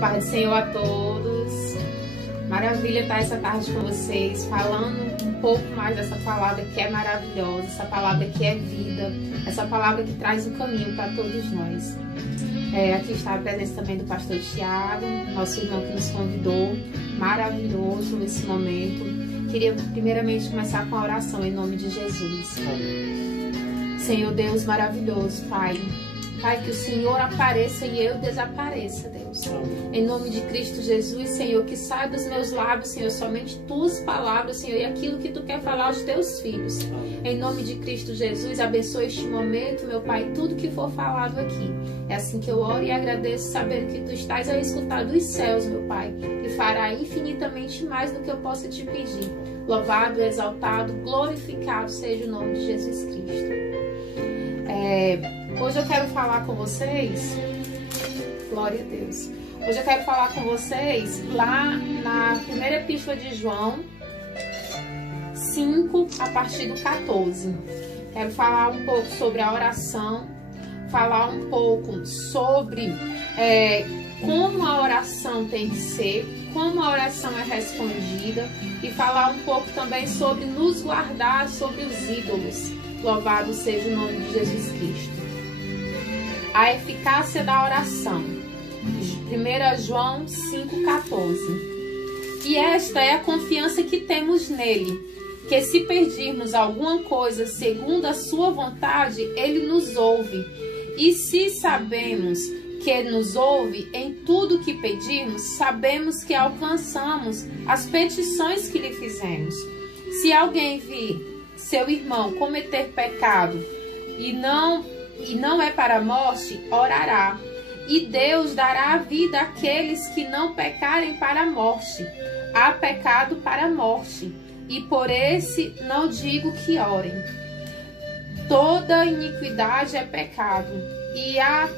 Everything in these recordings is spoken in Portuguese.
paz do Senhor a todos. Maravilha estar essa tarde com vocês, falando um pouco mais dessa palavra que é maravilhosa, essa palavra que é vida, essa palavra que traz um caminho para todos nós. Aqui está a presença também do pastor Tiago, nosso irmão que nos convidou, maravilhoso nesse momento. Queria primeiramente começar com a oração em nome de Jesus. Senhor Deus maravilhoso, Pai. Pai, que o Senhor apareça e eu desapareça, Deus. Em nome de Cristo Jesus, Senhor, que saia dos meus lábios, Senhor, somente tuas palavras, Senhor, e aquilo que tu quer falar aos teus filhos. Em nome de Cristo Jesus, abençoe este momento, meu Pai, tudo que for falado aqui. É assim que eu oro e agradeço, sabendo que tu estás a escutar dos céus, meu Pai, e fará infinitamente mais do que eu possa te pedir. Louvado, exaltado, glorificado seja o nome de Jesus Cristo. Hoje eu quero falar com vocês, glória a Deus, hoje eu quero falar com vocês lá na primeira epístola de João 5, a partir do 14. Quero falar um pouco sobre a oração, falar um pouco sobre como a oração tem que ser, como a oração é respondida e falar um pouco também sobre nos guardar sobre os ídolos. Louvado seja o nome de Jesus Cristo. A eficácia da oração. 1 João 5,14. E esta é a confiança que temos nele, que se pedirmos alguma coisa segundo a sua vontade, ele nos ouve. E se sabemos que ele nos ouve em tudo que pedirmos, sabemos que alcançamos as petições que lhe fizemos. Se alguém vir seu irmão cometer pecado e não é para a morte, orará, e Deus dará a vida àqueles que não pecarem para a morte. Há pecado para a morte, e por esse não digo que orem. Toda iniquidade é pecado, e há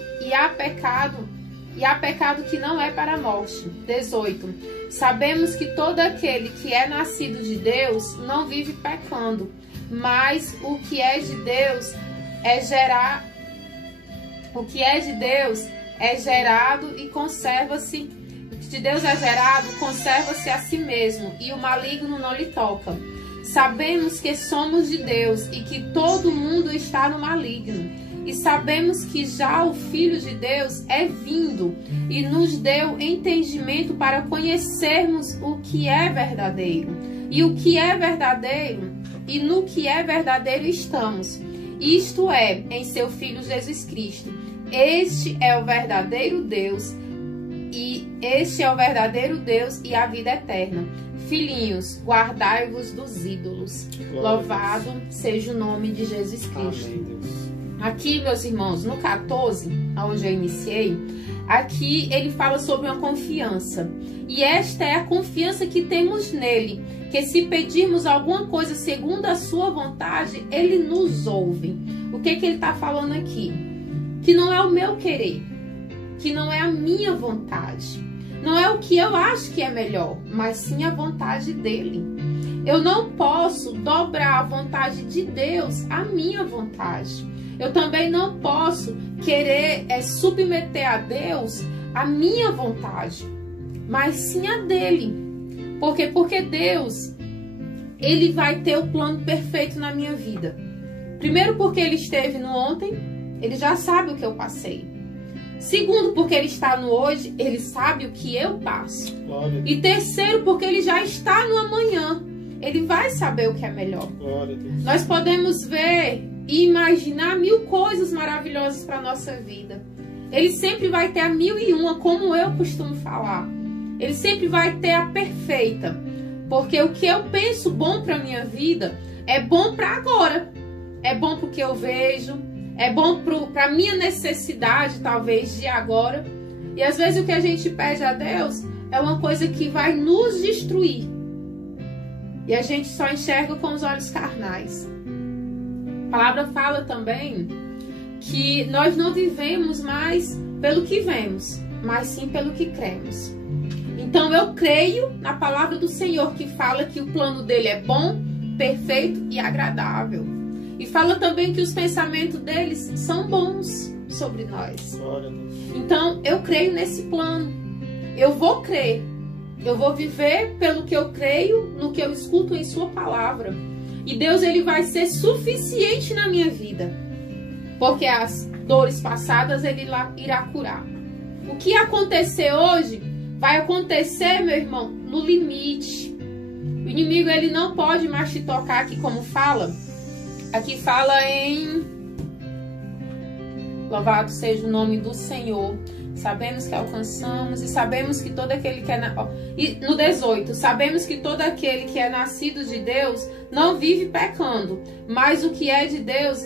pecado que não é para a morte. 18. Sabemos que todo aquele que é nascido de Deus não vive pecando, mas o que é de Deus é gerado e conserva-se. O que de Deus é gerado conserva-se a si mesmo, e o maligno não lhe toca. Sabemos que somos de Deus e que todo mundo está no maligno. E sabemos que já o Filho de Deus é vindo e nos deu entendimento para conhecermos o que é verdadeiro. E o que é verdadeiro, e no que é verdadeiro estamos. Isto é, em seu Filho Jesus Cristo. Este é o verdadeiro Deus, e a vida eterna. Filhinhos, guardai-vos dos ídolos. Louvado seja o nome de Jesus Cristo. Amém. Aqui, meus irmãos, no 14, onde eu iniciei, aqui ele fala sobre uma confiança. E esta é a confiança que temos nele, que se pedirmos alguma coisa segundo a sua vontade, ele nos ouve. O que ele está falando aqui? Que não é o meu querer, que não é a minha vontade, não é o que eu acho que é melhor, mas sim a vontade dele. Eu não posso dobrar a vontade de Deus à minha vontade. Eu também não posso querer submeter a Deus a minha vontade, mas sim a dele. Por quê? Porque Deus, ele vai ter o plano perfeito na minha vida. Primeiro, porque ele esteve no ontem, ele já sabe o que eu passei. Segundo, porque ele está no hoje, ele sabe o que eu passo. Glória. E terceiro, porque ele já está no amanhã, ele vai saber o que é melhor. Glória a Deus. Nós podemos ver e imaginar 1000 coisas maravilhosas para a nossa vida. Ele sempre vai ter a 1001, como eu costumo falar. Ele sempre vai ter a perfeita. Porque o que eu penso bom para a minha vida é bom para agora. É bom para o que eu vejo. É bom para a minha necessidade, talvez, de agora. E às vezes o que a gente pede a Deus é uma coisa que vai nos destruir. E a gente só enxerga com os olhos carnais. A palavra fala também que nós não vivemos mais pelo que vemos, mas sim pelo que cremos. Então eu creio na palavra do Senhor, que fala que o plano dele é bom, perfeito e agradável. E fala também que os pensamentos deles são bons sobre nós. Então eu creio nesse plano. eu vou crer. Eu vou viver pelo que eu creio, no que eu escuto em sua palavra. E Deus, ele vai ser suficiente na minha vida. Porque as dores passadas, ele irá curar. O que acontecer hoje, vai acontecer, meu irmão, no limite. O inimigo, ele não pode mais te tocar aqui como fala. Aqui fala em... Louvado seja o nome do Senhor. Sabemos que alcançamos e sabemos que todo aquele que é... E no 18, sabemos que todo aquele que é nascido de Deus não vive pecando, mas o que é de Deus,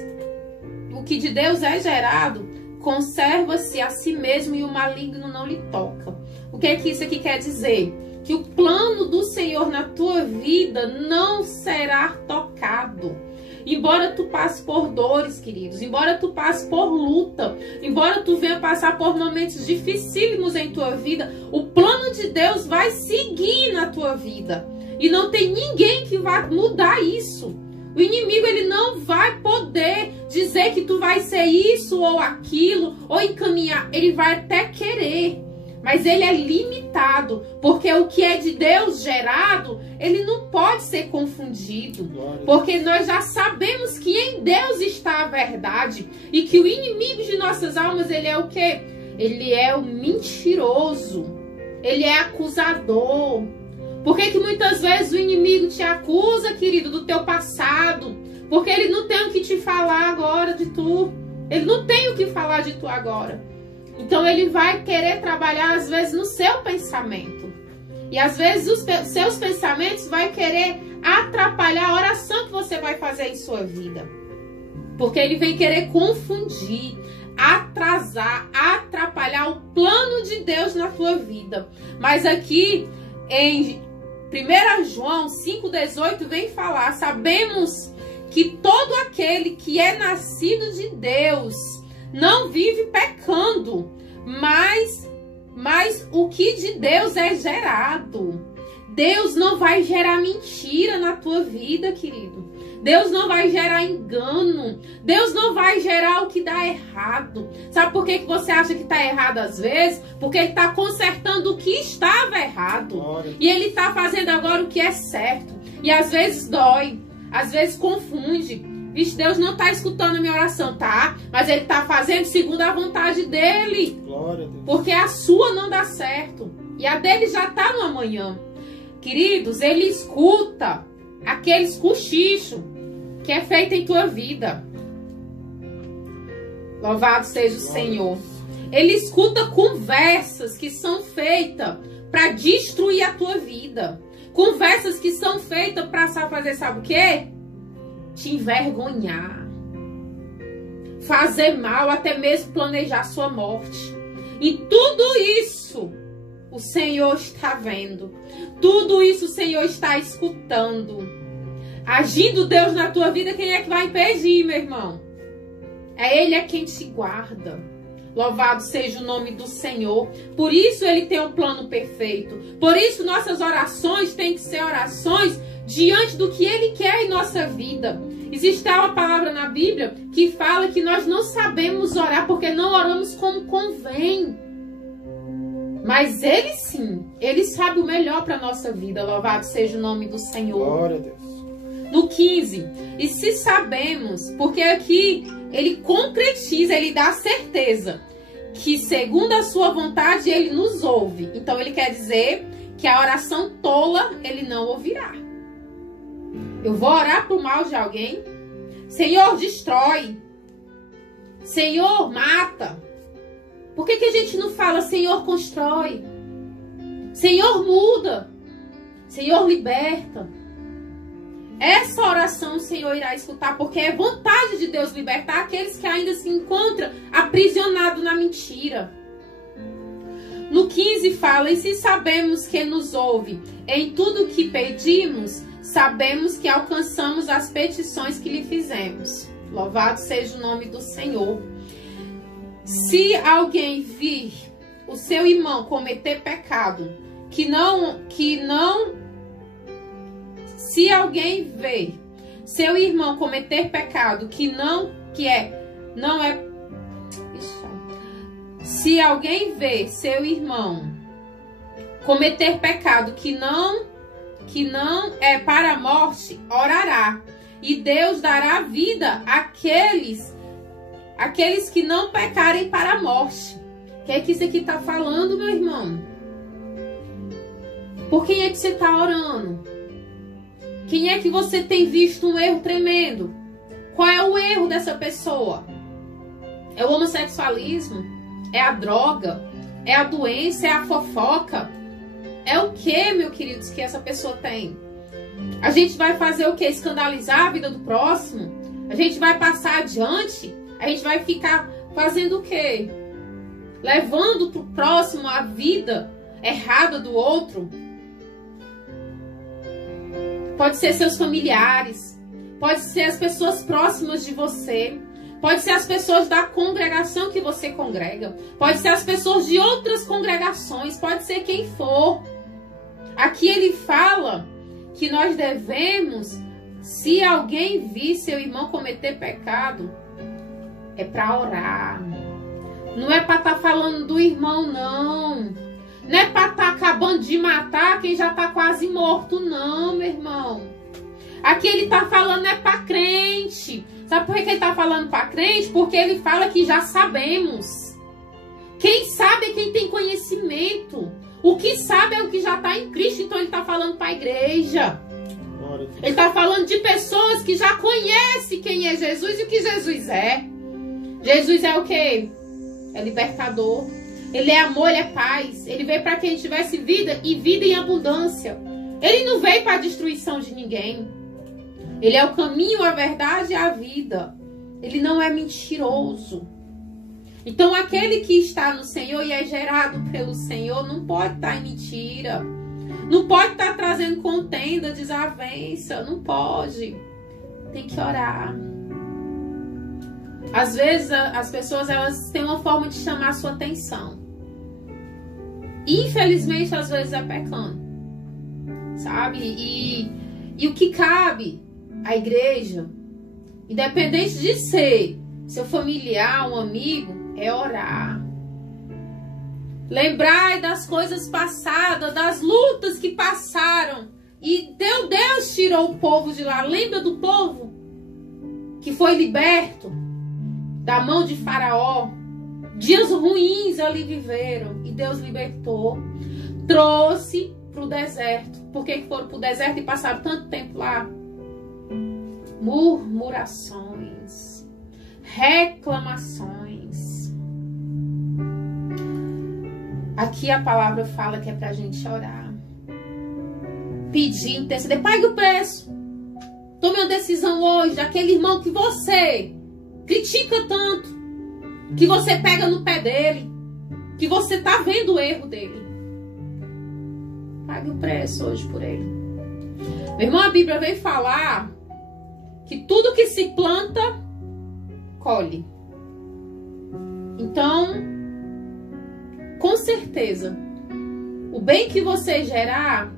o que de Deus é gerado, conserva-se a si mesmo e o maligno não lhe toca. O que é que isso aqui quer dizer? Que o plano do Senhor na tua vida não será tocado. Embora tu passe por dores, queridos, embora tu passe por luta, embora tu venha passar por momentos dificílimos em tua vida, o plano de Deus vai seguir na tua vida. E não tem ninguém que vai mudar isso. O inimigo, ele não vai poder dizer que tu vai ser isso ou aquilo, ou encaminhar. Ele vai até querer. Mas ele é limitado, porque o que é de Deus gerado, ele não pode ser confundido. Porque nós já sabemos que em Deus está a verdade. E que o inimigo de nossas almas, ele é o quê? Ele é o mentiroso. Ele é acusador. Por que muitas vezes o inimigo te acusa, querido, do teu passado? Porque ele não tem o que te falar agora de tu. Ele não tem o que falar de tu agora. Então ele vai querer trabalhar às vezes no seu pensamento. E às vezes os seus pensamentos vai querer atrapalhar a oração que você vai fazer em sua vida. Porque ele vem querer confundir, atrasar, atrapalhar o plano de Deus na tua vida. Mas aqui em 1 João 5,18 vem falar: sabemos que todo aquele que é nascido de Deus não vive pecando, mas o que de Deus é gerado. Deus não vai gerar mentira na tua vida, querido. Deus não vai gerar engano. Deus não vai gerar o que dá errado. Sabe por que você acha que está errado às vezes? Porque ele está consertando o que estava errado. E ele está fazendo agora o que é certo. E às vezes dói, às vezes confunde. Vixe, Deus não está escutando a minha oração, tá? Mas ele está fazendo segundo a vontade dele. Glória a Deus. Porque a sua não dá certo. E a dele já está no amanhã. Queridos, ele escuta aqueles cochichos que é feito em tua vida. Louvado seja o Senhor. Ele escuta conversas que são feitas para destruir a tua vida. Conversas que são feitas para fazer, sabe o quê? Te envergonhar, fazer mal, até mesmo planejar sua morte. E tudo isso o Senhor está vendo. Tudo isso o Senhor está escutando. Agindo Deus na tua vida, quem é que vai impedir, meu irmão? Ele é quem te guarda. Louvado seja o nome do Senhor. Por isso ele tem um plano perfeito. Por isso nossas orações têm que ser orações diante do que ele quer em nossa vida. Existe uma palavra na Bíblia que fala que nós não sabemos orar porque não oramos como convém. Mas ele sim, ele sabe o melhor para a nossa vida. Louvado seja o nome do Senhor. Glória a Deus. No 15, e se sabemos, porque aqui ele concretiza, ele dá certeza que segundo a sua vontade ele nos ouve. Então ele quer dizer que a oração tola ele não ouvirá. Eu vou orar para o mal de alguém. Senhor, destrói. Senhor, mata. Por que a gente não fala Senhor, constrói? Senhor, muda. Senhor, liberta. Essa oração o Senhor irá escutar, porque é vontade de Deus libertar aqueles que ainda se encontram aprisionados na mentira. No 15 fala: e se sabemos que nos ouve em tudo que pedimos, sabemos que alcançamos as petições que lhe fizemos. Louvado seja o nome do Senhor. Se alguém vir o seu irmão cometer pecado, se alguém ver seu irmão cometer pecado se alguém vê seu irmão cometer pecado que não é para a morte, orará. E Deus dará vida àqueles que não pecarem para a morte. O que é que isso aqui está falando, meu irmão? Por quem é que você está orando? Quem é que você tem visto um erro tremendo? Qual é o erro dessa pessoa? É o homossexualismo? É a droga? É a doença? É a fofoca? É o que, meus queridos, que essa pessoa tem? A gente vai fazer o que? Escandalizar a vida do próximo? A gente vai passar adiante? A gente vai ficar fazendo o quê? Levando para o próximo a vida errada do outro? Pode ser seus familiares, pode ser as pessoas próximas de você, pode ser as pessoas da congregação que você congrega, pode ser as pessoas de outras congregações, pode ser quem for. Aqui ele fala que nós devemos, se alguém vir seu irmão cometer pecado, é para orar. Não é para estar falando do irmão, não. Não é para estar acabando de matar quem já está quase morto, não, meu irmão. Aqui ele está falando é para crente. Sabe por que ele está falando para crente? Porque ele fala que já sabemos. Quem sabe é quem tem conhecimento. O que sabe é o que já está em Cristo. Então ele está falando para a igreja. Ele está falando de pessoas que já conhecem quem é Jesus e o que Jesus é. Jesus é o quê? É libertador. Ele é amor, ele é paz. Ele veio para que a gente tivesse vida e vida em abundância. Ele não veio para a destruição de ninguém. Ele é o caminho, a verdade e a vida. Ele não é mentiroso. Então aquele que está no Senhor e é gerado pelo Senhor não pode estar em mentira. Não pode estar trazendo contenda, desavença. Não pode. Tem que orar. Às vezes as pessoas elas têm uma forma de chamar a sua atenção. Infelizmente, às vezes é pecando. Sabe? E o que cabe à igreja, independente de ser seu familiar, um amigo, é orar. Lembrai das coisas passadas, das lutas que passaram. E Deus tirou o povo de lá. Lembra do povo que foi liberto da mão de Faraó? Dias ruins ali viveram e Deus libertou. Trouxe para o deserto. Por que foram para o deserto e passaram tanto tempo lá? Murmurações, reclamações. Aqui a palavra fala que é para a gente orar, pedir, interceder. Pague o preço. Tome uma decisão hoje. Aquele irmão que você critica tanto, que você pega no pé dele, que você tá vendo o erro dele, pague o preço hoje por ele. Meu irmão, a Bíblia veio falar que tudo que se planta, colhe. Então, com certeza, o bem que você gerar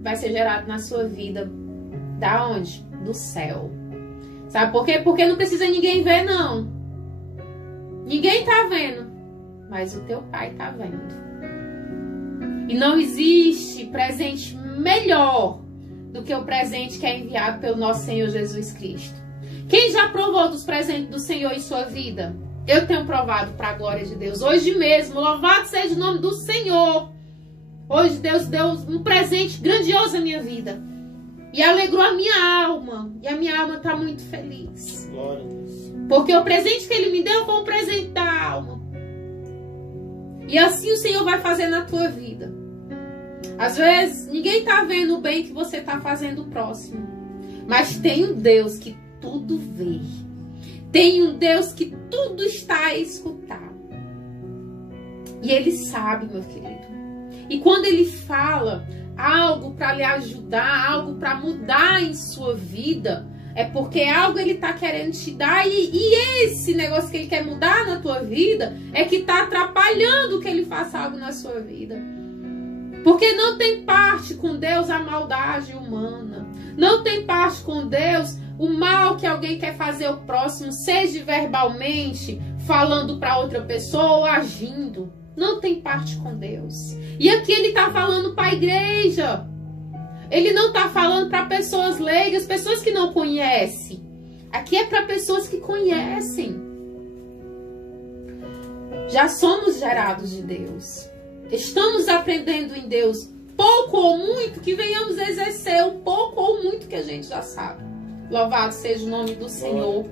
vai ser gerado na sua vida. Da onde? Do céu. Sabe por quê? Porque não precisa ninguém ver, não. Ninguém tá vendo, mas o teu pai tá vendo. E não existe presente melhor do que o presente que é enviado pelo nosso Senhor Jesus Cristo. Quem já provou dos presentes do Senhor em sua vida? Eu tenho provado para a glória de Deus. Hoje mesmo, louvado seja o nome do Senhor. Hoje Deus deu um presente grandioso à minha vida. E alegrou a minha alma. E a minha alma está muito feliz. Glória a Deus. Porque o presente que Ele me deu foi um presente da alma. E assim o Senhor vai fazer na tua vida. Às vezes, ninguém está vendo o bem que você está fazendo o próximo. Mas tem um Deus que tudo vê. Tem um Deus que tudo está a escutar. E Ele sabe, meu querido. E quando Ele fala algo para lhe ajudar, algo para mudar em sua vida, é porque algo Ele está querendo te dar. E esse negócio que Ele quer mudar na tua vida é que está atrapalhando que Ele faça algo na sua vida. Porque não tem parte com Deus a maldade humana. Não tem parte com Deus o mal que alguém quer fazer ao próximo, seja verbalmente, falando para outra pessoa ou agindo. não tem parte com Deus. E aqui ele está falando para a igreja. Ele não está falando para pessoas leigas, pessoas que não conhecem. Aqui é para pessoas que conhecem. Já somos gerados de Deus. Estamos aprendendo em Deus, pouco ou muito, que venhamos exercer o pouco ou muito que a gente já sabe. Louvado seja o nome do Senhor.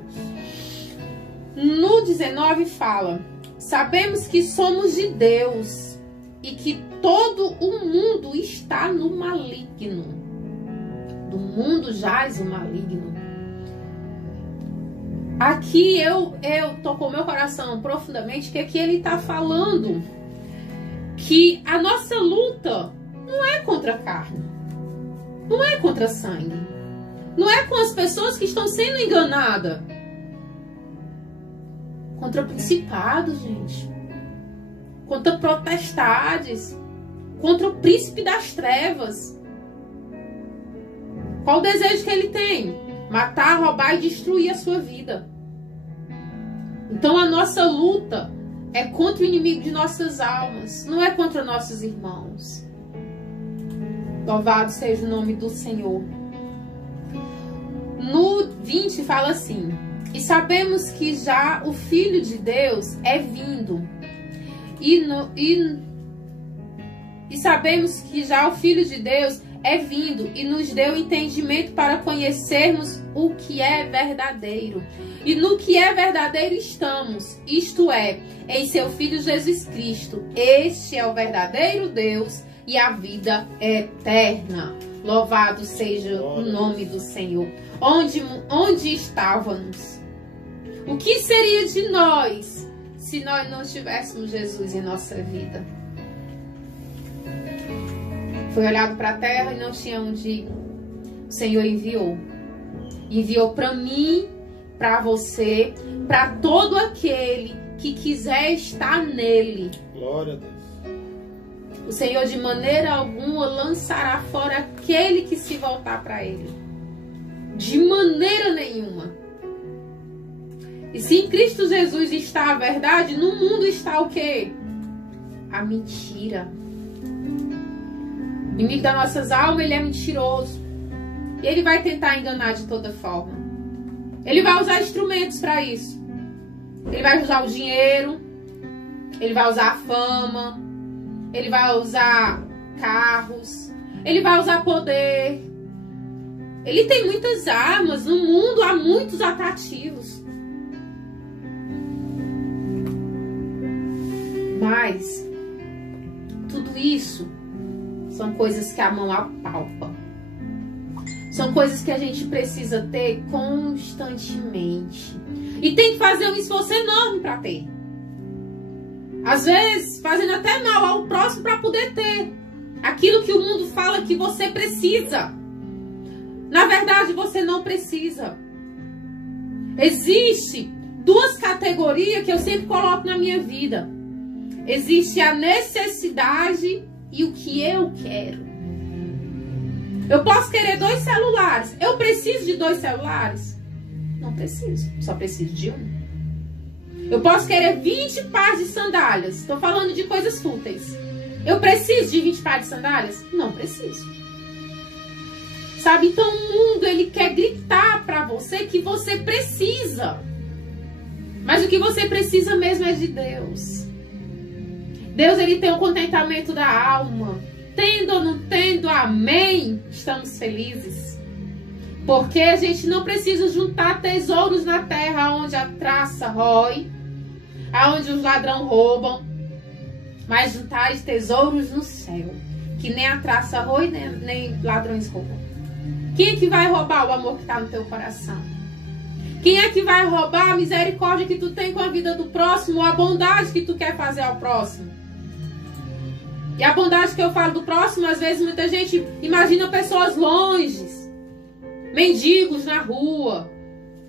No 19 fala: sabemos que somos de Deus e que todo o mundo está no maligno. Do mundo jaz o maligno. Aqui eu tocou meu coração profundamente, que aqui ele está falando que a nossa luta não é contra a carne, não é contra sangue, não é com as pessoas que estão sendo enganadas, contra principados, gente, contra potestades, contra o príncipe das trevas. Qual o desejo que ele tem? Matar, roubar e destruir a sua vida. Então a nossa luta é contra o inimigo de nossas almas, não é contra nossos irmãos. Louvado seja o nome do Senhor. No 20 fala assim: e sabemos que já o Filho de Deus é vindo. E sabemos que já o Filho de Deus é vindo e nos deu entendimento para conhecermos o que é verdadeiro. E no que é verdadeiro estamos, isto é, em seu Filho Jesus Cristo. Este é o verdadeiro Deus e a vida eterna. Louvado seja o nome do Senhor. Onde estávamos? O que seria de nós se nós não tivéssemos Jesus em nossa vida? Foi olhado para a terra e não tinha onde ir. O Senhor enviou. Enviou para mim, para você, para todo aquele que quiser estar nele. Glória a Deus. O Senhor de maneira alguma lançará fora aquele que se voltar para ele. De maneira nenhuma. E se em Cristo Jesus está a verdade, no mundo está o quê? A mentira. O inimigo das nossas almas, ele é mentiroso. E ele vai tentar enganar de toda forma. Ele vai usar instrumentos para isso. Ele vai usar o dinheiro. Ele vai usar a fama. Ele vai usar carros. Ele vai usar poder. Ele tem muitas armas. No mundo há muitos atrativos. Mas tudo isso são coisas que a mão apalpa. São coisas que a gente precisa ter constantemente. E tem que fazer um esforço enorme para ter. Às vezes, fazendo até mal ao próximo para poder ter aquilo que o mundo fala que você precisa. Na verdade, você não precisa. Existe duas categorias que eu sempre coloco na minha vida. Existe a necessidade e o que eu quero. Eu posso querer 2 celulares. Eu preciso de 2 celulares? Não preciso. Só preciso de um. Eu posso querer 20 pares de sandálias. Estou falando de coisas fúteis. Eu preciso de 20 pares de sandálias? Não preciso. Sabe? Então o mundo, ele quer gritar para você que você precisa. Mas o que você precisa mesmo é de Deus. Deus, ele tem o contentamento da alma. Tendo ou não tendo, amém, estamos felizes. Porque a gente não precisa juntar tesouros na terra onde a traça rói, aonde os ladrões roubam, mas juntar tesouros no céu, que nem a traça rói, nem ladrões roubam. Quem é que vai roubar o amor que está no teu coração? Quem é que vai roubar a misericórdia que tu tem com a vida do próximo, a bondade que tu quer fazer ao próximo? E a bondade que eu falo do próximo, às vezes muita gente imagina pessoas longe, mendigos na rua,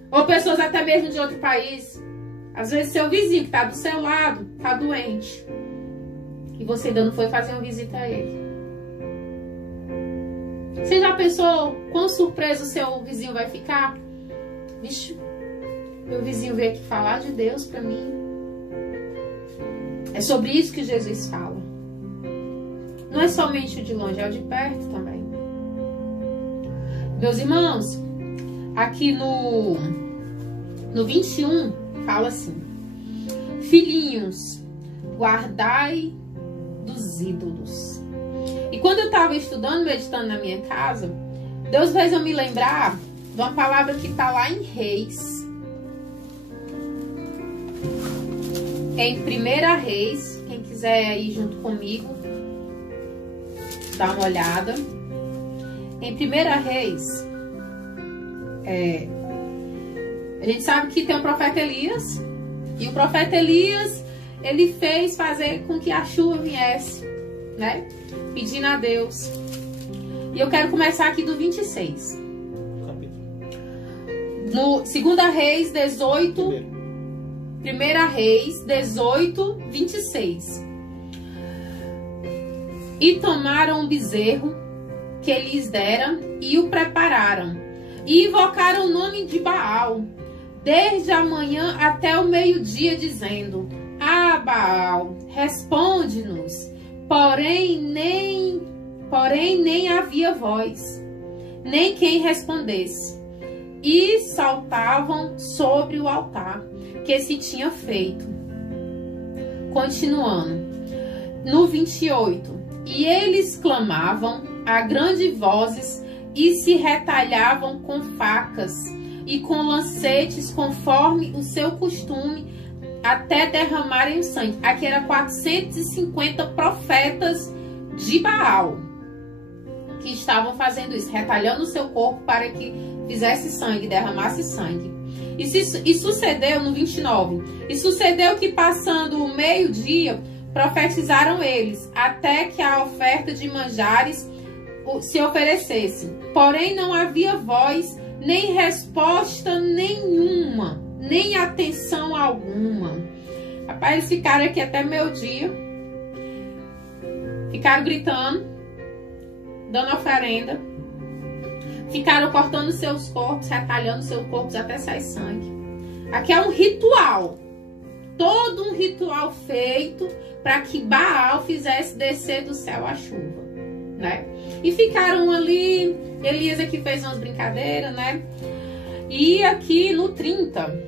ou pessoas até mesmo de outro país. Às vezes seu vizinho que está do seu lado está doente e você ainda não foi fazer uma visita a ele. Você já pensou quão surpreso o seu vizinho vai ficar? Vixe, meu vizinho veio aqui falar de Deus para mim. É sobre isso que Jesus fala. Não é somente o de longe, é o de perto também. Meus irmãos, aqui no 21, fala assim: filhinhos, guardai dos ídolos. E quando eu estava estudando, meditando na minha casa, Deus fez eu me lembrar de uma palavra que está lá em Reis. Em 1 Reis, quem quiser ir junto comigo, dá uma olhada. Em 1 Reis, a gente sabe que tem o profeta Elias. E o profeta Elias, ele fez fazer com que a chuva viesse, né? Pedindo a Deus. E eu quero começar aqui do 26. No 2 Reis 18, 1 Reis 18, 26. E tomaram o bezerro que lhes dera e o prepararam. E invocaram o nome de Baal, desde a manhã até o meio-dia, dizendo: Ah, Baal, responde-nos. Porém nem havia voz, nem quem respondesse. E saltavam sobre o altar que se tinha feito. Continuando. No 28. E eles clamavam a grandes vozes e se retalhavam com facas e com lancetes, conforme o seu costume, até derramarem o sangue. Aqui era 450 profetas de Baal que estavam fazendo isso, retalhando o seu corpo para que fizesse sangue, derramasse sangue. E sucedeu no 29. E sucedeu que, passando o meio-dia, profetizaram eles, até que a oferta de manjares se oferecesse. Porém não havia voz, nem resposta nenhuma, nem atenção alguma. Rapaz, eles ficaram aqui até meio-dia, ficaram gritando, dando oferenda, ficaram cortando seus corpos, retalhando seus corpos até sair sangue. Aqui é um ritual, todo um ritual feito para que Baal fizesse descer do céu a chuva, né? E ficaram ali, Elias aqui fez umas brincadeiras, né? E aqui no 30,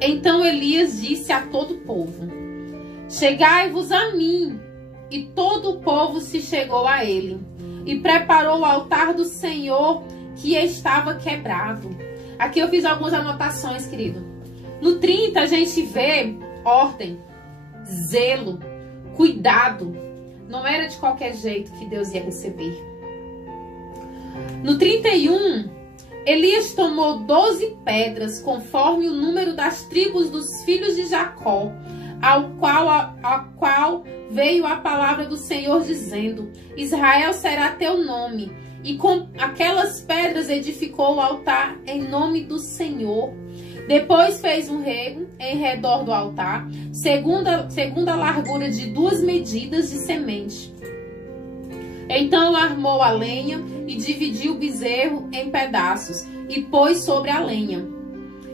então Elias disse a todo o povo: Chegai-vos a mim. E todo o povo se chegou a ele, e preparou o altar do Senhor, que estava quebrado. Aqui eu fiz algumas anotações, querido. No 30 a gente vê ordem, zelo, cuidado. Não era de qualquer jeito que Deus ia receber. No 31, Elias tomou 12 pedras, conforme o número das tribos dos filhos de Jacó, ao qual veio a palavra do Senhor, dizendo: Israel será teu nome. E com aquelas pedras edificou o altar em nome do Senhor. Depois fez um rego em redor do altar, segundo a largura de 2 medidas de semente. Então armou a lenha e dividiu o bezerro em pedaços e pôs sobre a lenha.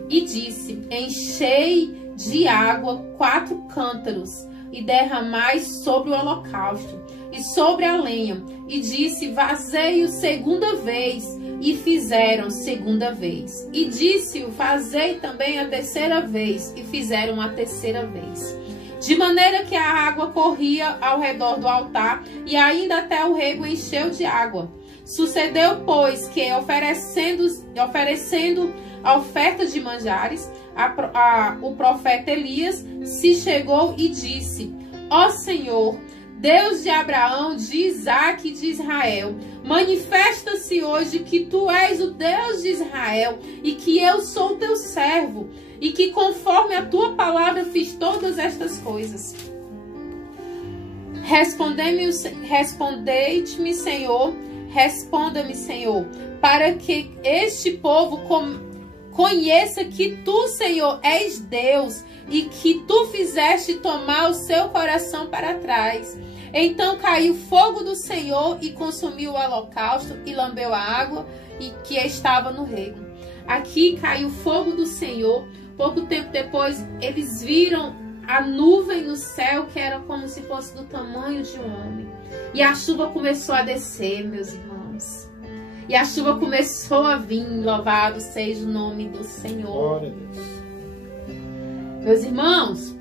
E disse: Enchei de água 4 cântaros e derramai sobre o holocausto e sobre a lenha. E disse: Fazei-o segunda vez. E fizeram segunda vez. E disse-o: Fazei também a terceira vez. E fizeram a terceira vez. De maneira que a água corria ao redor do altar, e ainda até o rego encheu de água. Sucedeu, pois, que oferecendo a oferta de manjares, o profeta Elias se chegou e disse: Ó Senhor, Deus de Abraão, de Isaque e de Israel, manifesta-se hoje que tu és o Deus de Israel e que eu sou teu servo e que conforme a tua palavra fiz todas estas coisas. Respondei-me, Senhor, responda-me, Senhor, para que este povo conheça que tu, Senhor, és Deus e que tu fizeste tomar o seu coração para trás. Então caiu fogo do Senhor e consumiu o holocausto e lambeu a água que estava no rego. Aqui caiu fogo do Senhor, pouco tempo depois, eles viram a nuvem no céu que era como se fosse do tamanho de um homem. E a chuva começou a descer, meus irmãos. E a chuva começou a vir. Louvado seja o nome do Senhor. Glória a Deus. Meus irmãos,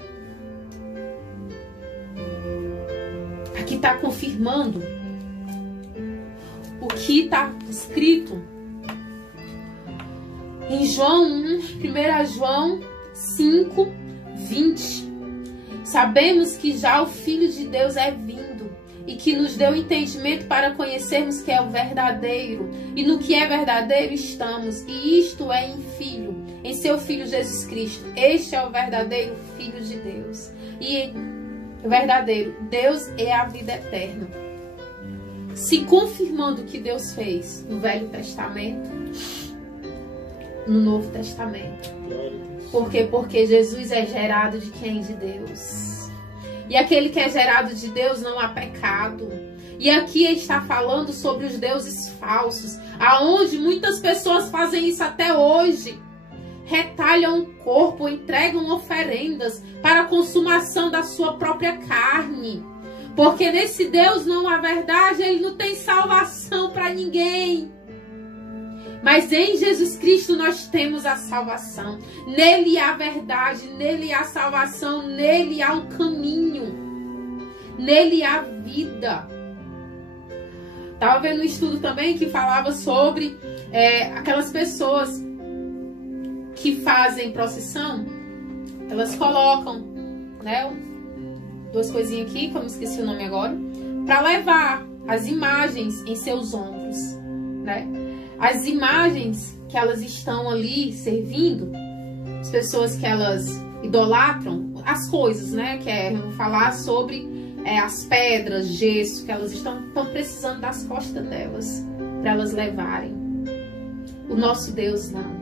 aqui está confirmando o que está escrito em João 1, 1 João 5, 20. Sabemos que já o Filho de Deus é vindo e que nos deu entendimento para conhecermos que é o verdadeiro. E no que é verdadeiro estamos. E isto é em Filho, em seu Filho Jesus Cristo. Este é o verdadeiro Filho de Deus. E o verdadeiro Deus é a vida eterna. Se confirmando o que Deus fez no Velho Testamento, no Novo Testamento. Por quê? Porque Jesus é gerado de quem? De Deus. E aquele que é gerado de Deus não há pecado. E aqui está falando sobre os deuses falsos, aonde muitas pessoas fazem isso até hoje. Retalham o corpo, entregam oferendas para a consumação da sua própria carne. Porque nesse Deus não há verdade, ele não tem salvação para ninguém. Mas em Jesus Cristo nós temos a salvação. Nele há verdade, nele há salvação, nele há um caminho. Nele há vida. Estava vendo um estudo também que falava sobre aquelas pessoas que fazem procissão. Elas colocam, né, duas coisinhas aqui, que eu me esqueci o nome agora, para levar as imagens em seus ombros, né? As imagens que elas estão ali servindo, as pessoas que elas idolatram, as coisas, né? Que eu vou falar sobre as pedras, gesso, que elas estão precisando das costas delas, para elas levarem. O nosso Deus não.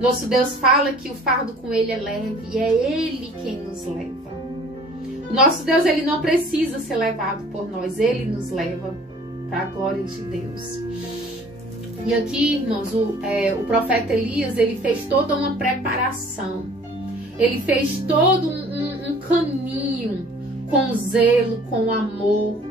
Nosso Deus fala que o fardo com ele é leve e é ele quem nos leva. O nosso Deus, ele não precisa ser levado por nós, ele nos leva para a glória de Deus. E aqui, irmãos, o profeta Elias, ele fez toda uma preparação. Ele fez todo um caminho com zelo, com amor.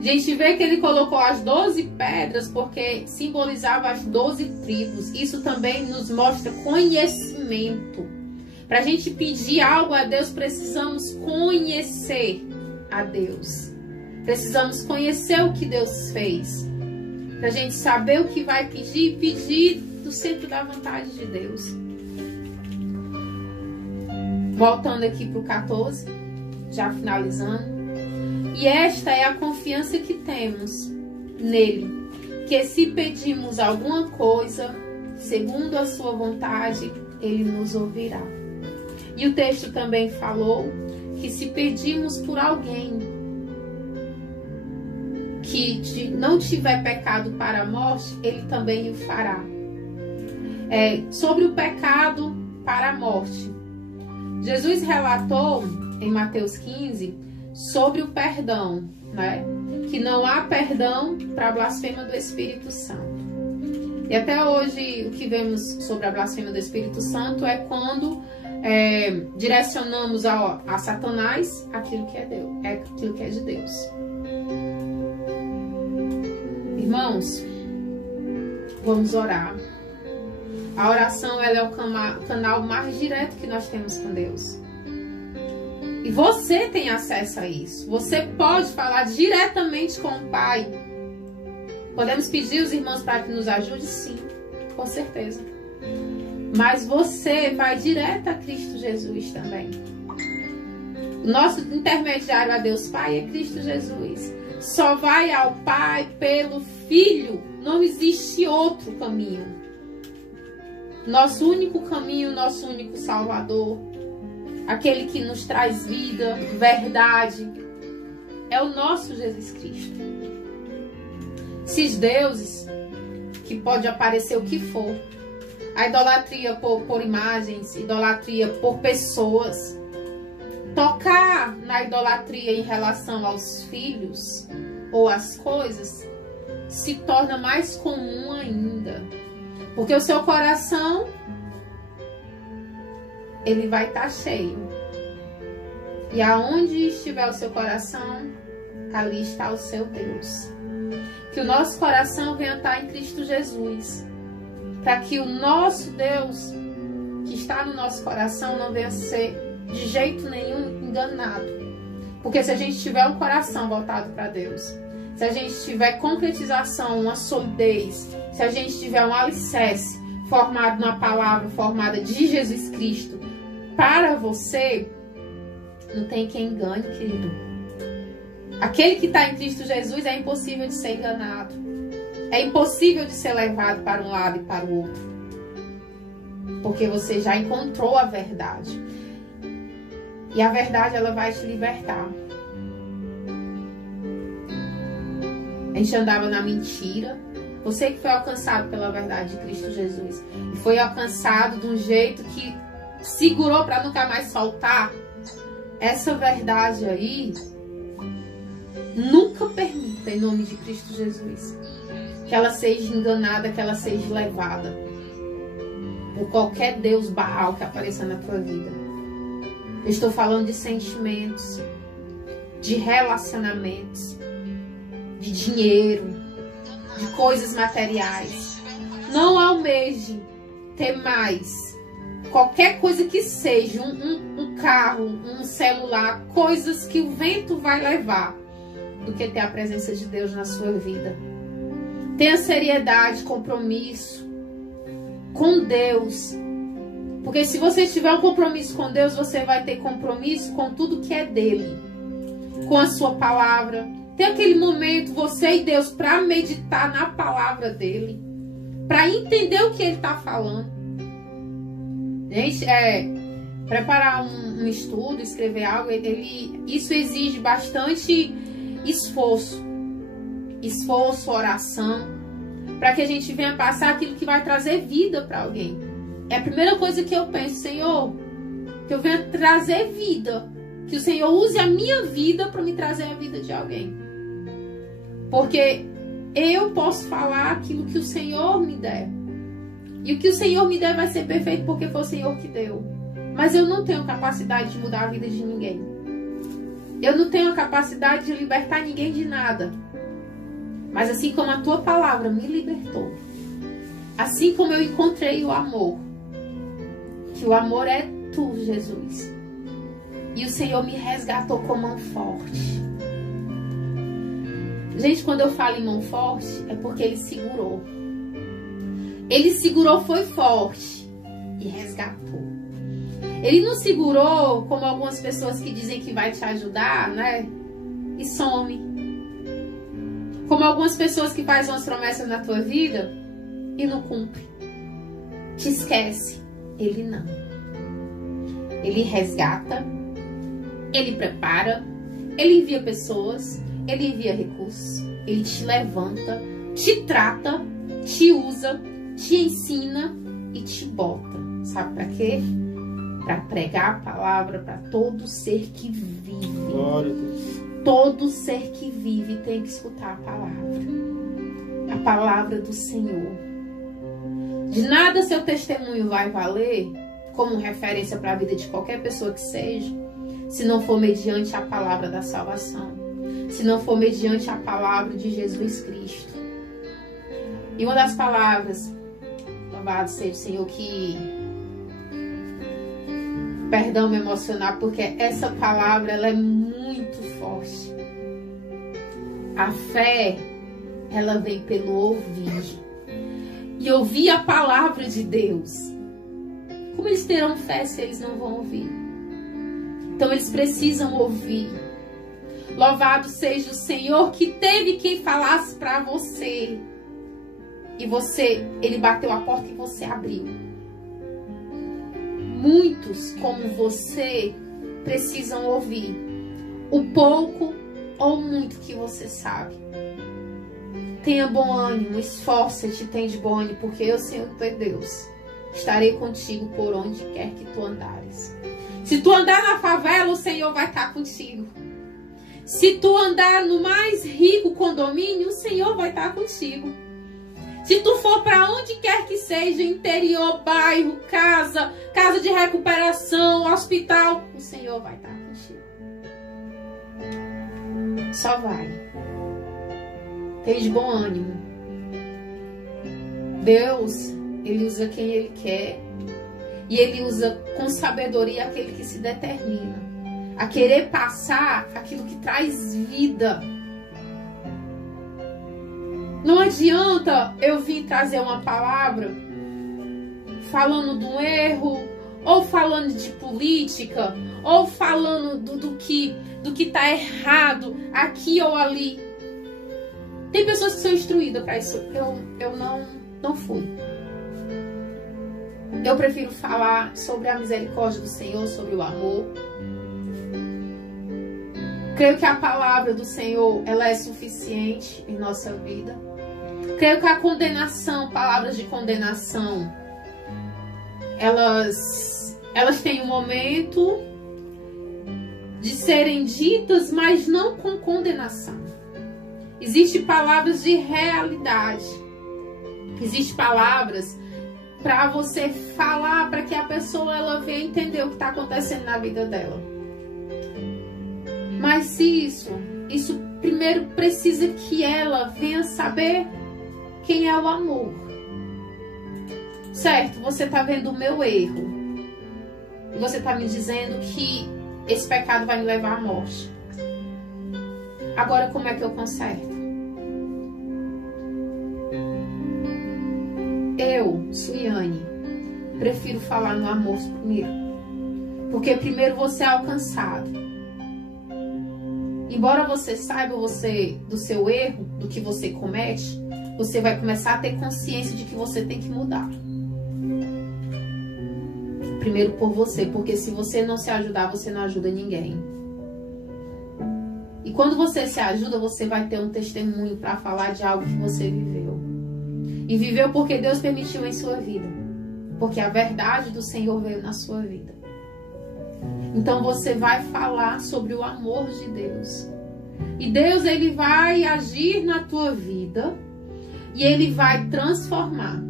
A gente vê que ele colocou as 12 pedras porque simbolizava as 12 tribos. Isso também nos mostra conhecimento. Para a gente pedir algo a Deus, precisamos conhecer a Deus. Precisamos conhecer o que Deus fez. Para a gente saber o que vai pedir, pedir do centro da vontade de Deus. Voltando aqui para o 14, já finalizando. E esta é a confiança que temos nele, que se pedimos alguma coisa, segundo a sua vontade, ele nos ouvirá. E o texto também falou que se pedirmos por alguém que não tiver pecado para a morte, ele também o fará. Sobre o pecado para a morte, Jesus relatou em Mateus 15 sobre o perdão, né? Que não há perdão para a blasfêmia do Espírito Santo. E até hoje o que vemos sobre a blasfêmia do Espírito Santo é quando direcionamos a Satanás aquilo que é Deus, aquilo que é de Deus. Irmãos, vamos orar. A oração, ela é o canal mais direto que nós temos com Deus. E você tem acesso a isso. Você pode falar diretamente com o Pai. Podemos pedir os irmãos para que nos ajude? Sim, com certeza. Mas você vai direto a Cristo Jesus também. O nosso intermediário a Deus Pai é Cristo Jesus. Só vai ao Pai pelo Filho. Não existe outro caminho. Nosso único caminho, nosso único Salvador, aquele que nos traz vida, verdade, é o nosso Jesus Cristo. Esses deuses, que pode aparecer o que for, a idolatria por imagens, idolatria por pessoas, tocar na idolatria em relação aos filhos ou às coisas, se torna mais comum ainda. Porque o seu coração ele vai estar cheio. E aonde estiver o seu coração, ali está o seu Deus. Que o nosso coração venha estar em Cristo Jesus, para que o nosso Deus, que está no nosso coração, não venha ser de jeito nenhum enganado. Porque se a gente tiver um coração voltado para Deus, se a gente tiver concretização, uma solidez, se a gente tiver um alicerce formado na palavra, formada de Jesus Cristo, para você, não tem quem engane, querido. Aquele que está em Cristo Jesus é impossível de ser enganado. É impossível de ser levado para um lado e para o outro. Porque você já encontrou a verdade. E a verdade, ela vai te libertar. A gente andava na mentira. Você que foi alcançado pela verdade de Cristo Jesus. E foi alcançado de um jeito que segurou para nunca mais soltar. Essa verdade aí, nunca permita, em nome de Cristo Jesus, que ela seja enganada, que ela seja levada por qualquer Deus Baal que apareça na tua vida. Eu estou falando de sentimentos, de relacionamentos, de dinheiro, de coisas materiais. Não almeje ter mais. Qualquer coisa que seja, um carro, um celular, coisas que o vento vai levar, do que ter a presença de Deus na sua vida. Tenha seriedade, compromisso com Deus. Porque se você tiver um compromisso com Deus, você vai ter compromisso com tudo que é dele. Com a sua palavra. Tem aquele momento, você e Deus, para meditar na palavra dele. Para entender o que ele está falando. Gente, preparar um estudo, escrever algo, isso exige bastante esforço. Esforço, oração. Para que a gente venha passar aquilo que vai trazer vida para alguém. É a primeira coisa que eu penso, Senhor, que eu venha trazer vida. Que o Senhor use a minha vida para me trazer a vida de alguém. Porque eu posso falar aquilo que o Senhor me der. E o que o Senhor me der vai ser perfeito porque foi o Senhor que deu. Mas eu não tenho capacidade de mudar a vida de ninguém. Eu não tenho a capacidade de libertar ninguém de nada. Mas assim como a tua palavra me libertou, assim como eu encontrei o amor, que o amor é tu, Jesus. E o Senhor me resgatou com mão forte. Gente, quando eu falo em mão forte, é porque Ele segurou. Ele segurou, foi forte e resgatou. Ele não segurou como algumas pessoas que dizem que vai te ajudar, né? E some. Como algumas pessoas que fazem umas promessas na tua vida e não cumpre. Te esquece. Ele não. Ele resgata. Ele prepara. Ele envia pessoas. Ele envia recursos. Ele te levanta. Te trata. Te usa. Te ensina e te bota. Sabe para quê? Para pregar a palavra para todo ser que vive. Glória a Deus. Todo ser que vive tem que escutar a palavra. A palavra do Senhor. De nada seu testemunho vai valer como referência para a vida de qualquer pessoa que seja, se não for mediante a palavra da salvação. Se não for mediante a palavra de Jesus Cristo. E uma das palavras, louvado seja o Senhor, que... Perdão me emocionar, porque essa palavra ela é muito forte. A fé, ela vem pelo ouvir. E ouvir a palavra de Deus. Como eles terão fé se eles não vão ouvir? Então eles precisam ouvir. Louvado seja o Senhor que teve quem falasse para você. E ele bateu a porta e você abriu. Muitos, como você, precisam ouvir o pouco ou muito que você sabe. Tenha bom ânimo, esforça-te, tem de bom ânimo, porque eu, Senhor, teu Deus, estarei contigo por onde quer que tu andares. Se tu andar na favela, o Senhor vai estar contigo. Se tu andar no mais rico condomínio, o Senhor vai estar contigo. Se tu for para onde quer que seja, interior, bairro, casa de recuperação, hospital, o Senhor vai estar contigo. Só vai. Tenha de bom ânimo. Deus, Ele usa quem Ele quer. E Ele usa com sabedoria aquele que se determina a querer passar aquilo que traz vida. Não adianta eu vir trazer uma palavra falando do erro, ou falando de política, ou falando do que está errado aqui ou ali. Tem pessoas que são instruídas para isso. Eu não fui. Eu prefiro falar sobre a misericórdia do Senhor, sobre o amor. Creio que a palavra do Senhor, ela é suficiente em nossa vida. Creio que a condenação, palavras de condenação, elas têm um momento de serem ditas, mas não com condenação. Existem palavras de realidade. Existem palavras para você falar, para que a pessoa ela venha entender o que está acontecendo na vida dela. Mas se isso primeiro precisa que ela venha saber quem é o amor. Certo, você está vendo o meu erro. E você está me dizendo que esse pecado vai me levar à morte. Agora como é que eu conserto? Eu, Suiane, prefiro falar no amor primeiro. Porque primeiro você é alcançado. Embora você saiba do seu erro, do que você comete, você vai começar a ter consciência de que você tem que mudar. Primeiro por você, porque se você não se ajudar, você não ajuda ninguém. E quando você se ajuda, você vai ter um testemunho para falar de algo que você viveu. E viveu porque Deus permitiu em sua vida. Porque a verdade do Senhor veio na sua vida. Então você vai falar sobre o amor de Deus. E Deus, Ele vai agir na tua vida. E Ele vai transformar.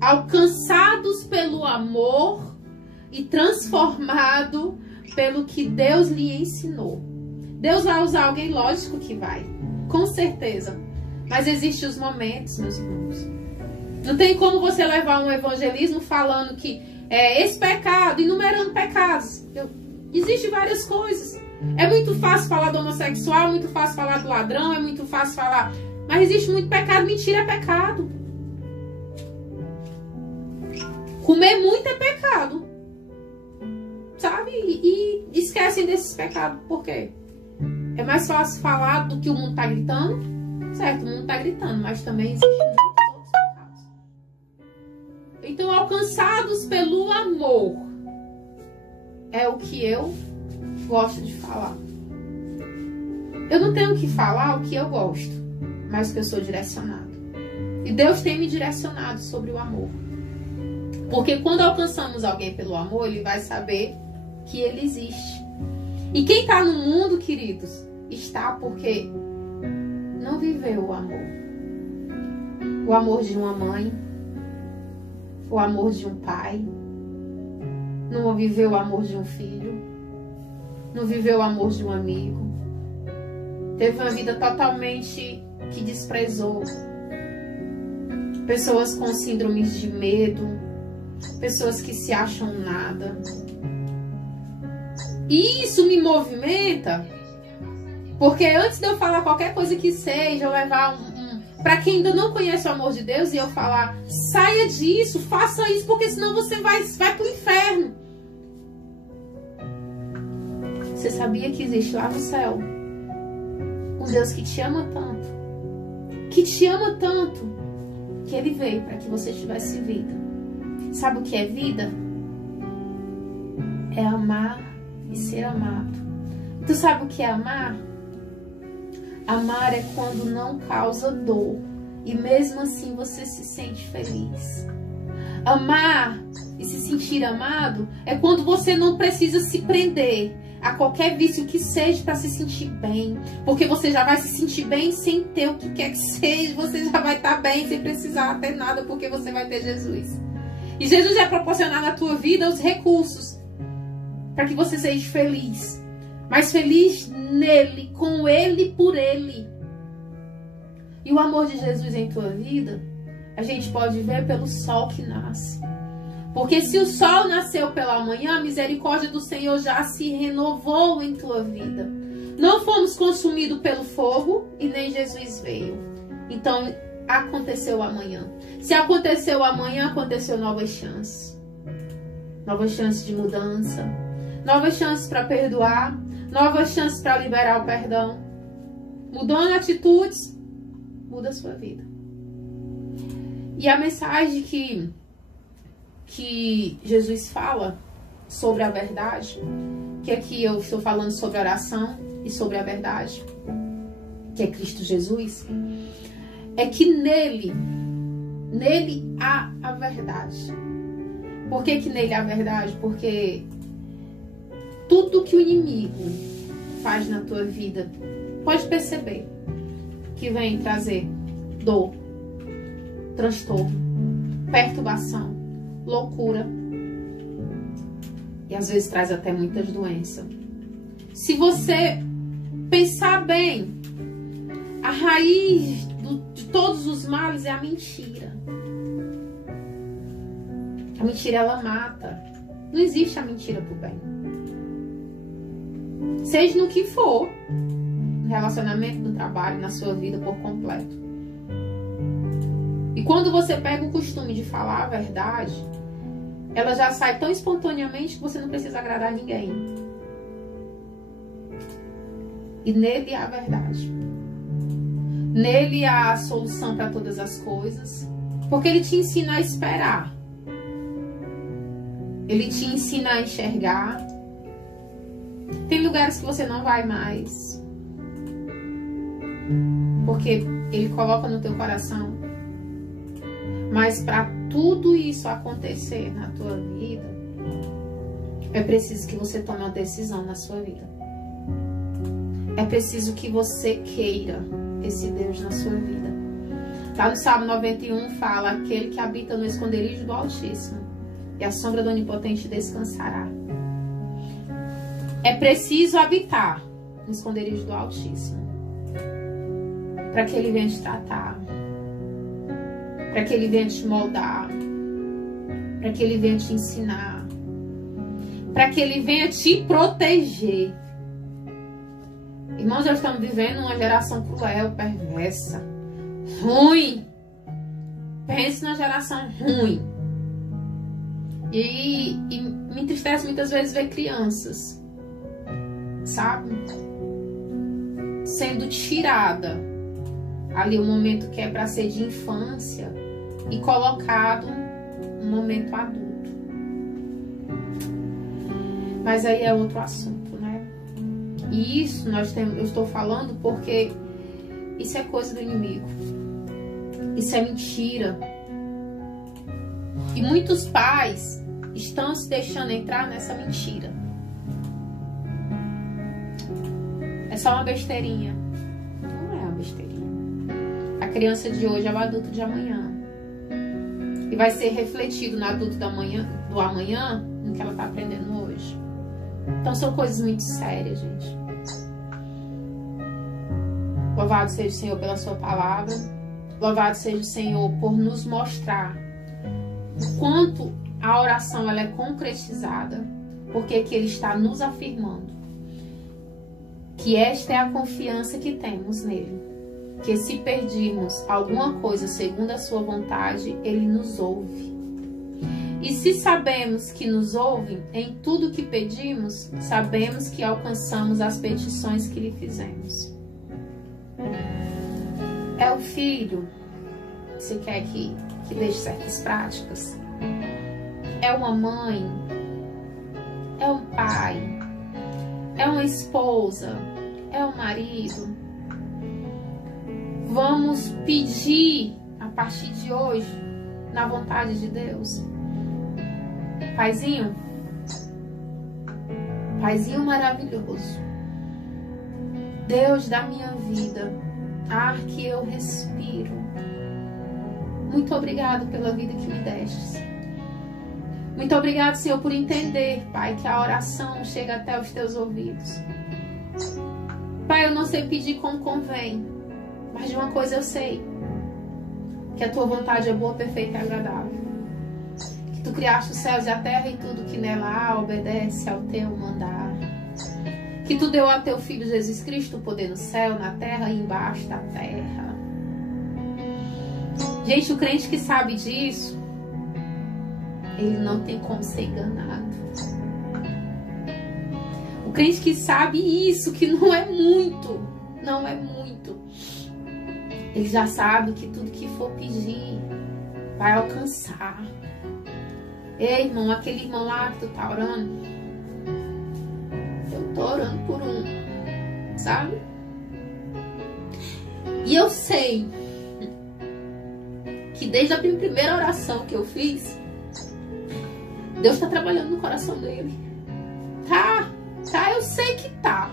Alcançados pelo amor e transformado pelo que Deus lhe ensinou. Deus vai usar alguém, lógico que vai. Com certeza. Mas existem os momentos, meus irmãos. Não tem como você levar um evangelismo falando que esse pecado, enumerando pecados. Existem várias coisas. É muito fácil falar do homossexual, é muito fácil falar do ladrão, é muito fácil falar... Mas existe muito pecado. Mentira é pecado. Comer muito é pecado. Sabe? E esquecem desses pecados. Por quê? É mais fácil falar do que o mundo está gritando. Certo, o mundo está gritando, mas também existem muitos outros pecados. Então, alcançados pelo amor, é o que eu gosto de falar. Eu não tenho que falar o que eu gosto, mas que eu sou direcionado. E Deus tem me direcionado sobre o amor. Porque quando alcançamos alguém pelo amor, ele vai saber que ele existe. E quem está no mundo, queridos, está porque não viveu o amor. O amor de uma mãe, o amor de um pai, não viveu o amor de um filho, não viveu o amor de um amigo. Teve uma vida totalmente que desprezou. Pessoas com síndromes de medo, pessoas que se acham nada. E isso me movimenta, porque antes de eu falar qualquer coisa que seja, eu levar para quem ainda não conhece o amor de Deus, e eu falar, saia disso, faça isso, porque senão você vai pro inferno. Você sabia que existe lá no céu um Deus que te ama tanto, que Ele veio para que você tivesse vida. Sabe o que é vida? É amar e ser amado. Tu sabe o que é amar? Amar é quando não causa dor e mesmo assim você se sente feliz. Amar e se sentir amado é quando você não precisa se prender a qualquer vício que seja para se sentir bem. Porque você já vai se sentir bem sem ter o que quer que seja. Você já vai estar bem sem precisar ter nada, porque você vai ter Jesus. E Jesus vai proporcionar na tua vida os recursos para que você seja feliz. Mas feliz nele, com ele, por ele. E o amor de Jesus em tua vida, a gente pode ver pelo sol que nasce. Porque se o sol nasceu pela manhã, a misericórdia do Senhor já se renovou em tua vida. Não fomos consumidos pelo fogo e nem Jesus veio. Então, aconteceu amanhã. Se aconteceu amanhã, aconteceu novas chances. Novas chances de mudança. Novas chances para perdoar. Novas chances para liberar o perdão. Mudando atitudes, muda a sua vida. E a mensagem que Jesus fala sobre a verdade, que aqui eu estou falando sobre oração e sobre a verdade, que é Cristo Jesus, é que nele há a verdade. Por que nele há a verdade? Porque tudo que o inimigo faz na tua vida, pode perceber que vem trazer dor, transtorno, perturbação, loucura, e às vezes traz até muitas doenças. Se você pensar bem, a raiz de todos os males é a mentira. A mentira, ela mata. Não existe a mentira pro bem. Seja no que for, no relacionamento, no trabalho, na sua vida por completo. E quando você pega o costume de falar a verdade, ela já sai tão espontaneamente que você não precisa agradar ninguém. E nele há a verdade. Nele há a solução para todas as coisas. Porque ele te ensina a esperar. Ele te ensina a enxergar. Tem lugares que você não vai mais. Porque ele coloca no teu coração. Mas para tudo isso acontecer na tua vida, é preciso que você tome uma decisão na sua vida. É preciso que você queira esse Deus na sua vida. Lá no Salmo 91 fala: aquele que habita no esconderijo do Altíssimo, e a sombra do Onipotente descansará. É preciso habitar no esconderijo do Altíssimo, para que ele venha te tratar, para que ele venha te moldar, para que ele venha te ensinar, para que ele venha te proteger. Irmãos, nós estamos vivendo uma geração cruel, perversa, ruim. Pense na geração ruim. E me entristece muitas vezes ver crianças, sabe, sendo tirada ali o momento que é para ser de infância e colocado um momento adulto. Mas aí é outro assunto, né? E isso eu estou falando porque isso é coisa do inimigo. Isso é mentira. E muitos pais estão se deixando entrar nessa mentira. É só uma besteirinha. Não é uma besteirinha. A criança de hoje é o adulto de amanhã. E vai ser refletido no adulto do amanhã no que ela está aprendendo hoje. Então são coisas muito sérias, gente. Louvado seja o Senhor pela sua palavra. Louvado seja o Senhor por nos mostrar o quanto a oração ela é concretizada. Porque que Ele está nos afirmando que esta é a confiança que temos nele. Que se pedirmos alguma coisa segundo a sua vontade, Ele nos ouve. E se sabemos que nos ouve, em tudo que pedimos, sabemos que alcançamos as petições que lhe fizemos. É o filho, você quer que deixe certas práticas? É uma mãe? É um pai? É uma esposa? É um marido? Vamos pedir a partir de hoje na vontade de Deus. Paizinho, Paizinho maravilhoso, Deus da minha vida, ar que eu respiro, muito obrigado pela vida que me destes. Muito obrigado, Senhor, por entender, Pai, que a oração chega até os teus ouvidos. Pai, eu não sei pedir como convém, mas de uma coisa eu sei, que a tua vontade é boa, perfeita e agradável. Que tu criaste os céus e a terra e tudo que nela há obedece ao teu mandar. Que tu deu a teu Filho Jesus Cristo o poder no céu, na terra e embaixo da terra. Gente, o crente que sabe disso, ele não tem como ser enganado. O crente que sabe isso, que não é muito, não é muito, ele já sabe que tudo que for pedir vai alcançar. Ei, irmão, aquele irmão lá que tu tá orando, eu tô orando por um, sabe? E eu sei que desde a primeira oração que eu fiz, Deus tá trabalhando no coração dele. Tá, eu sei que tá.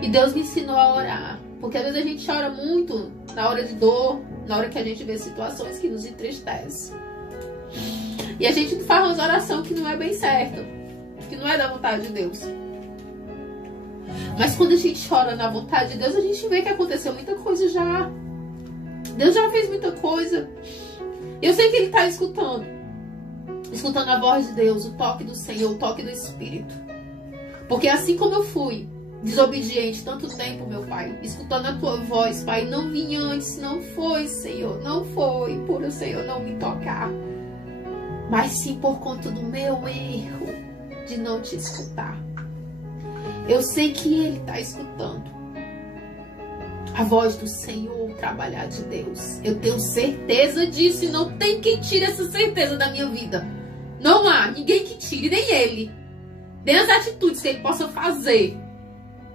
E Deus me ensinou a orar. Porque às vezes a gente chora muito na hora de dor, na hora que a gente vê situações que nos entristecem. E a gente faz uma oração que não é bem certa, que não é da vontade de Deus. Mas quando a gente chora na vontade de Deus, a gente vê que aconteceu muita coisa já. Deus já fez muita coisa. Eu sei que Ele está escutando a voz de Deus, o toque do Senhor, o toque do Espírito. Porque assim como eu fui desobediente tanto tempo, meu Pai, escutando a tua voz, Pai, não vim antes, não foi, Senhor, não foi por o Senhor não me tocar, mas sim por conta do meu erro de não te escutar. Eu sei que Ele está escutando a voz do Senhor, o trabalhar de Deus. Eu tenho certeza disso e não tem quem tire essa certeza da minha vida. Não há ninguém que tire, nem Ele. Nem as atitudes que Ele possa fazer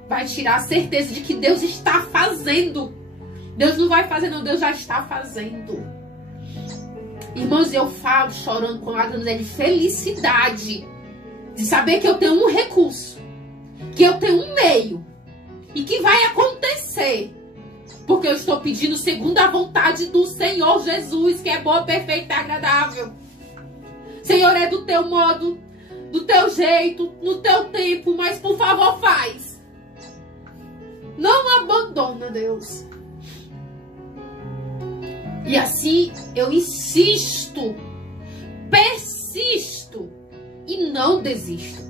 vai tirar a certeza de que Deus está fazendo. Deus não vai fazer, não. Deus já está fazendo. Irmãos, eu falo chorando com lágrimas de felicidade, de saber que eu tenho um recurso, que eu tenho um meio e que vai acontecer, porque eu estou pedindo segundo a vontade do Senhor Jesus, que é boa, perfeita e agradável. Senhor, é do teu modo, do teu jeito, no teu tempo, mas por favor faz. Não abandona, Deus. E assim eu insisto, persisto e não desisto.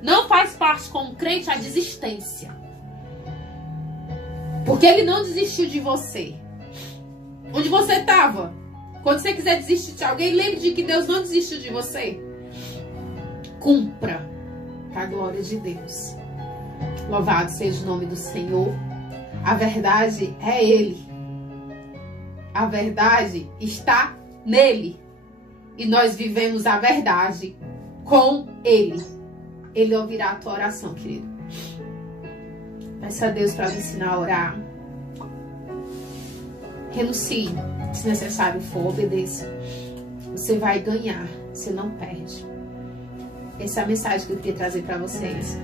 Não faz parte como crente a desistência. Porque Ele não desistiu de você. Onde você estava? Quando você quiser desistir de alguém, lembre de que Deus não desistiu de você. Cumpra para a glória de Deus. Louvado seja o nome do Senhor. A verdade é Ele. A verdade está nele. E nós vivemos a verdade com Ele. Ele ouvirá a tua oração, querido. Peça a Deus para me ensinar a orar. Renuncie, se necessário for, obedeça. Você vai ganhar, você não perde. Essa é a mensagem que eu queria trazer para vocês.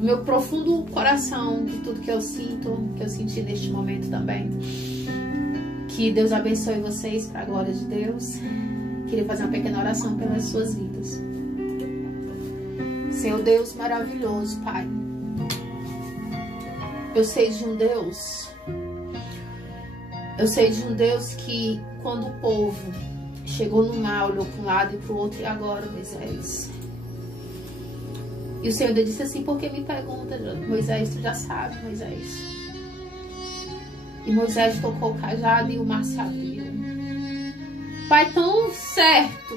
Meu profundo coração, de tudo que eu sinto, que eu senti neste momento também. Que Deus abençoe vocês para a glória de Deus. Queria fazer uma pequena oração pelas suas vidas. Senhor Deus maravilhoso, Pai. Eu sei de um Deus que quando o povo chegou no mar, olhou para um lado e para o outro, e agora, Moisés? E o Senhor disse assim, por que me pergunta, Moisés? Tu já sabe, Moisés. E Moisés tocou o cajado e o mar se abriu. Pai, tão certo,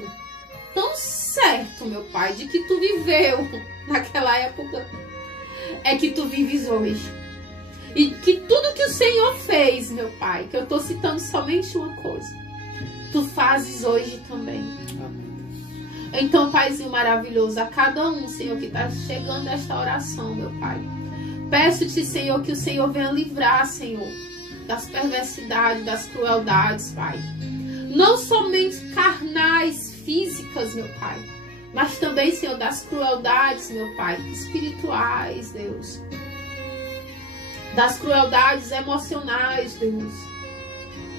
meu Pai, de que tu viveu naquela época, é que tu vives hoje. E que tudo que o Senhor fez, meu Pai, que eu estou citando somente uma coisa, tu fazes hoje também. Então, Paizinho maravilhoso, a cada um, Senhor, que está chegando a esta oração, meu Pai, peço-te, Senhor, que o Senhor venha livrar, Senhor, das perversidades, das crueldades, Pai. não somente carnais, físicas, meu Pai, mas também, Senhor, das crueldades, meu Pai, espirituais, Deus. Das crueldades emocionais, Deus.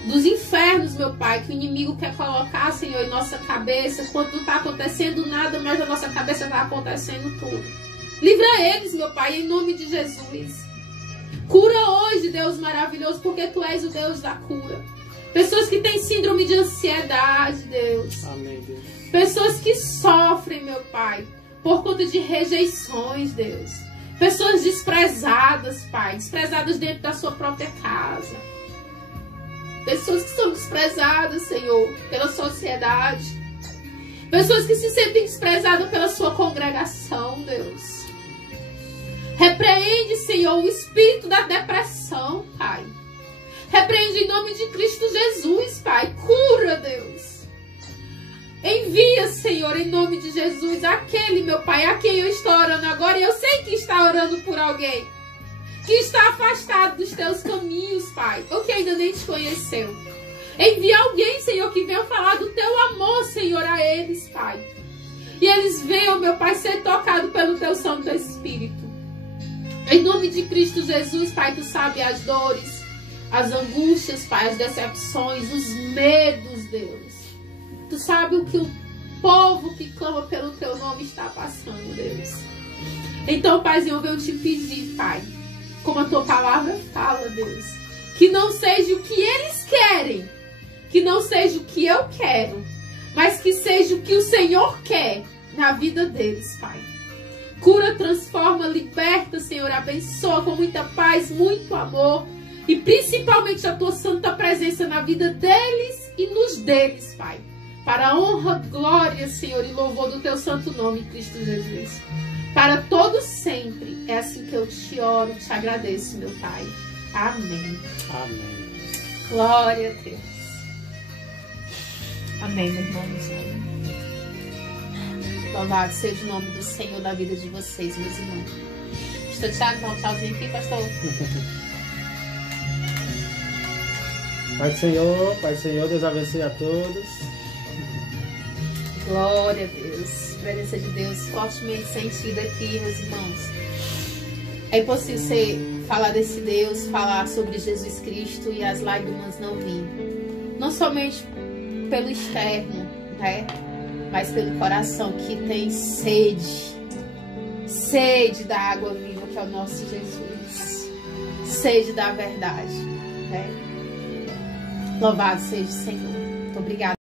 Dos infernos, meu Pai, que o inimigo quer colocar, Senhor, em nossa cabeça, quando não está acontecendo nada, mas na nossa cabeça está acontecendo tudo. Livra eles, meu Pai, em nome de Jesus. Cura hoje, Deus maravilhoso, porque Tu és o Deus da cura. Pessoas que têm síndrome de ansiedade, Deus. Amém, Deus. Pessoas que sofrem, meu Pai, por conta de rejeições, Deus. Pessoas desprezadas, Pai, desprezadas dentro da sua própria casa. Pessoas que são desprezadas, Senhor, pela sociedade. Pessoas que se sentem desprezadas pela sua congregação, Deus. Repreende, Senhor, o espírito da depressão, Pai. Repreende em nome de Cristo Jesus, Pai. Cura, Deus. Envia, Senhor, em nome de Jesus, aquele, meu Pai, a quem eu estou orando agora. E eu sei que está orando por alguém que está afastado dos Teus caminhos, Pai, ou que ainda nem Te conheceu. Envia alguém, Senhor, que venha falar do Teu amor, Senhor, a eles, Pai. E eles venham, meu Pai, ser tocados pelo Teu Santo Espírito. Em nome de Cristo Jesus, Pai, Tu sabe as dores, as angústias, Pai, as decepções, os medos, Deus. Tu sabe o que o povo que clama pelo Teu nome está passando, Deus. Então, Paizinho, eu venho te pedir, Pai, como a Tua palavra fala, Deus, que não seja o que eles querem, que não seja o que eu quero, mas que seja o que o Senhor quer na vida deles, Pai. Cura, transforma, liberta, Senhor, abençoa com muita paz, muito amor e principalmente a Tua santa presença na vida deles e nos deles, Pai. Para a honra, glória, Senhor, e louvor do Teu santo nome, Cristo Jesus. Para todos sempre. É assim que eu Te oro, Te agradeço, meu Pai. Amém. Amém. Glória a Deus. Amém, meus irmãos. Louvado seja o nome do Senhor na vida de vocês, meus irmãos. Pastor Thiago, dá um tchauzinho aqui, pastor. Pai do Senhor, Deus abençoe a todos. Glória a Deus. A presença de Deus fortemente sentida aqui, meus irmãos. É impossível você falar desse Deus, falar sobre Jesus Cristo e as lágrimas não virem. Não somente pelo externo, né? Mas pelo coração que tem sede. Sede da água viva, que é o nosso Jesus. Sede da verdade, né? Louvado seja o Senhor. Muito obrigada.